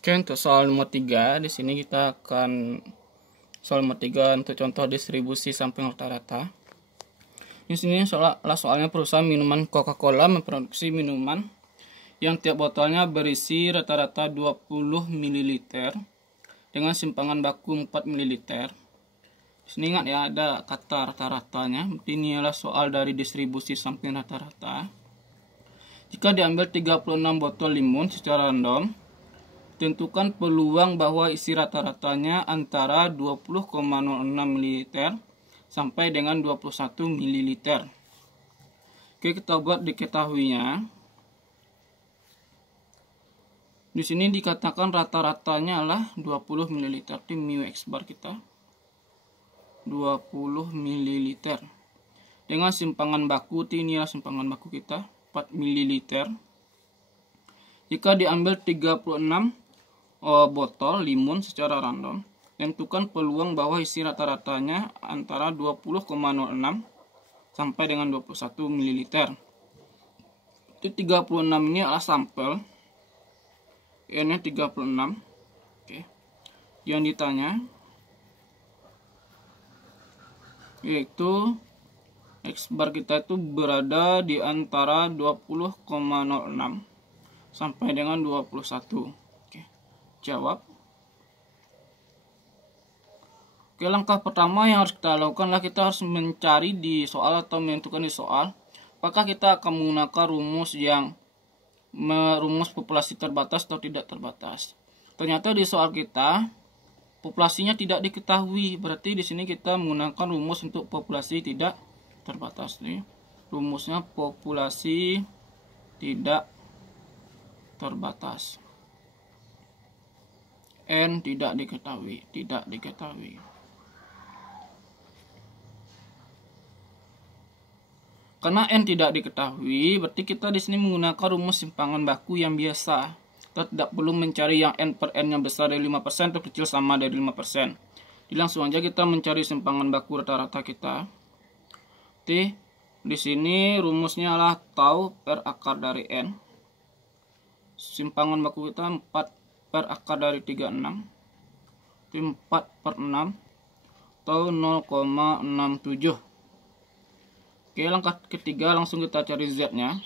Oke, untuk soal nomor 3, di sini kita akan soal nomor 3 untuk contoh distribusi samping rata-rata. Di sini soalnya perusahaan minuman Coca-Cola memproduksi minuman yang tiap botolnya berisi rata-rata 20 ml dengan simpangan baku 4 ml. Di sini ingat ya, ada kata rata-ratanya. Ini adalah soal dari distribusi samping rata-rata. Jika diambil 36 botol limun secara random, tentukan peluang bahwa isi rata-ratanya antara 20,06 ml sampai dengan 21 ml. Oke, kita buat diketahuinya. Di sini dikatakan rata-ratanya adalah 20 ml. Itu mu x bar kita. 20 ml. Dengan simpangan baku, ini adalah simpangan baku kita, 4 ml. Jika diambil 36 botol limun secara random, tentukan peluang bahwa isi rata-ratanya antara 20,06 sampai dengan 21 ml. Itu 36 ini adalah sampel. N-nya 36. Oke. Yang ditanya yaitu X bar kita itu berada di antara 20,06 sampai dengan 21. Jawab. Oke, langkah pertama yang harus kita lakukan adalah kita harus mencari di soal atau menentukan di soal apakah kita akan menggunakan rumus yang rumus populasi terbatas atau tidak terbatas. Ternyata di soal kita populasinya tidak diketahui, berarti di sini kita menggunakan rumus untuk populasi tidak terbatas nih. Rumusnya populasi tidak terbatas. N tidak diketahui. Karena N tidak diketahui, berarti kita di sini menggunakan rumus simpangan baku yang biasa. Kita tidak perlu mencari yang N per N yang besar dari 5% atau kecil sama dari 5%. Jadi langsung aja kita mencari simpangan baku rata-rata kita. Jadi di sini rumusnya adalah tau per akar dari N. Simpangan baku kita 4 per akar dari 36, itu 4 per 6 atau 0,67. Oke, langkah ketiga langsung kita cari Z nya.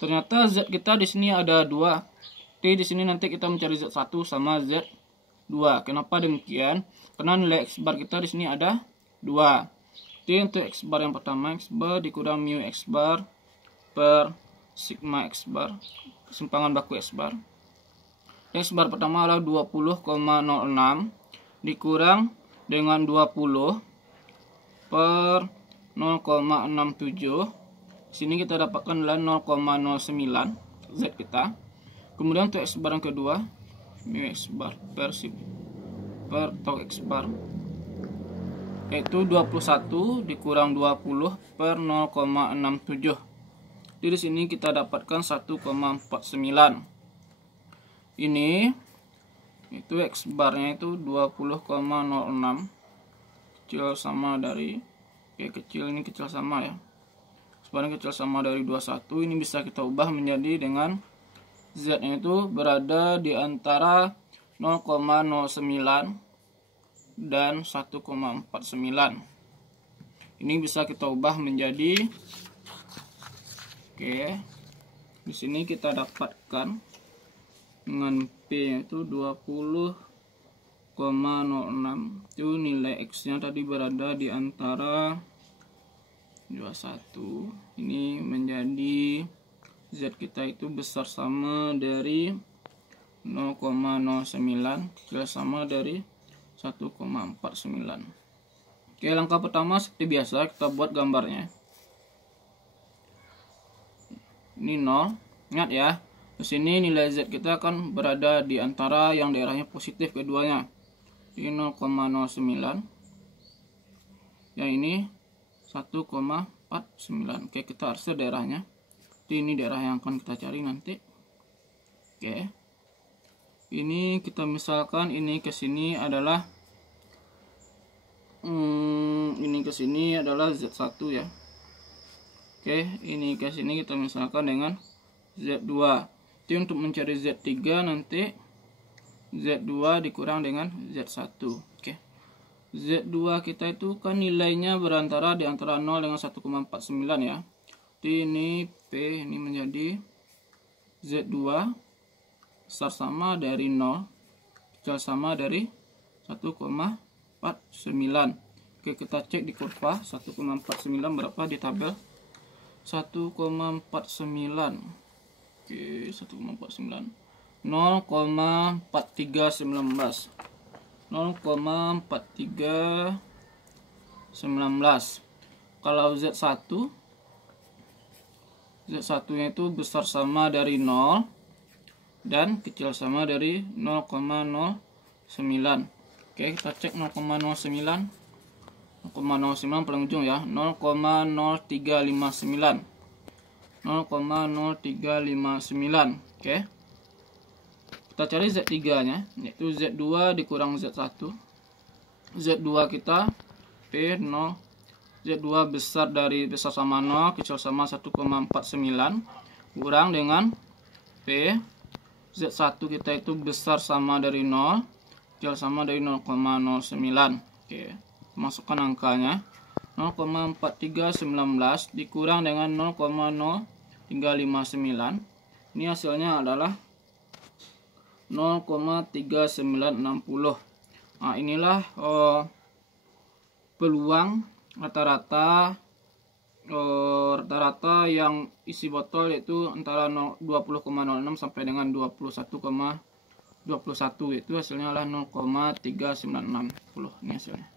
Ternyata Z kita di sini ada 2. Jadi di sini nanti kita mencari Z1 sama Z2. Kenapa demikian? Karena nilai X bar kita di sini ada 2. Jadi untuk X bar yang pertama, X bar dikurang mu X bar per sigma X bar, simpangan baku X bar. X bar pertama adalah 20,06 dikurang dengan 20 per 0,67. Sini kita dapatkan adalah 0,09 Z kita. Kemudian untuk X bar yang kedua, mu X bar per tau X bar, yaitu 21 dikurang 20 per 0,67. Jadi di sini kita dapatkan 1,49. Ini itu X barnya itu 20,06 kecil sama dari ini kecil sama ya. X barnya kecil sama dari 21. Ini bisa kita ubah menjadi dengan Z nya itu berada di antara 0,09 dan 1,49. Ini bisa kita ubah menjadi di sini kita dapatkan dengan P itu 20,06. Itu nilai X nya tadi berada di antara 21. Ini menjadi Z kita itu besar sama dari 0,09 kecil sama dari 1,49. Oke, langkah pertama seperti biasa kita buat gambarnya. Ini 0. Ingat ya, di sini nilai Z kita akan berada di antara yang daerahnya positif keduanya. Di 0,09. Yang ini 1,49. Oke, kita harus daerahnya. Jadi ini daerah yang akan kita cari nanti. Oke. Ini kita misalkan ini ke sini adalah ini ke sini adalah Z1 ya. Oke, ini ke sini kita misalkan dengan Z2. Jadi untuk mencari Z3 nanti Z2 dikurang dengan Z1. Oke. Z2 kita itu kan nilainya berantara di antara 0 dengan 1,49 ya. Jadi ini P ini menjadi Z2 besar sama dari 0 kecil sama dari 1,49. Oke, kita cek di kurva 1,49 berapa di tabel 1,49. Oke, 1,49 0,4319 0,4319. Kalau Z1 nya itu besar sama dari 0 dan kecil sama dari 0,09. Oke, kita cek 0,09 paling ujung ya, 0,0359 0,0359. Oke, kita cari Z3 nya, yaitu Z2 dikurang Z1. Z2 kita P0, Z2 besar sama 0 kecil sama 1,49 kurang dengan P Z1 kita itu besar sama dari 0 kecil sama dari 0,09. Oke, masukkan angkanya 0,4319 dikurang dengan 0,0359. Ini hasilnya adalah 0,3960. Nah, inilah peluang rata-rata yang isi botol, yaitu antara 20,06 sampai dengan 21,21. Itu hasilnya adalah 0,3960. Ini hasilnya.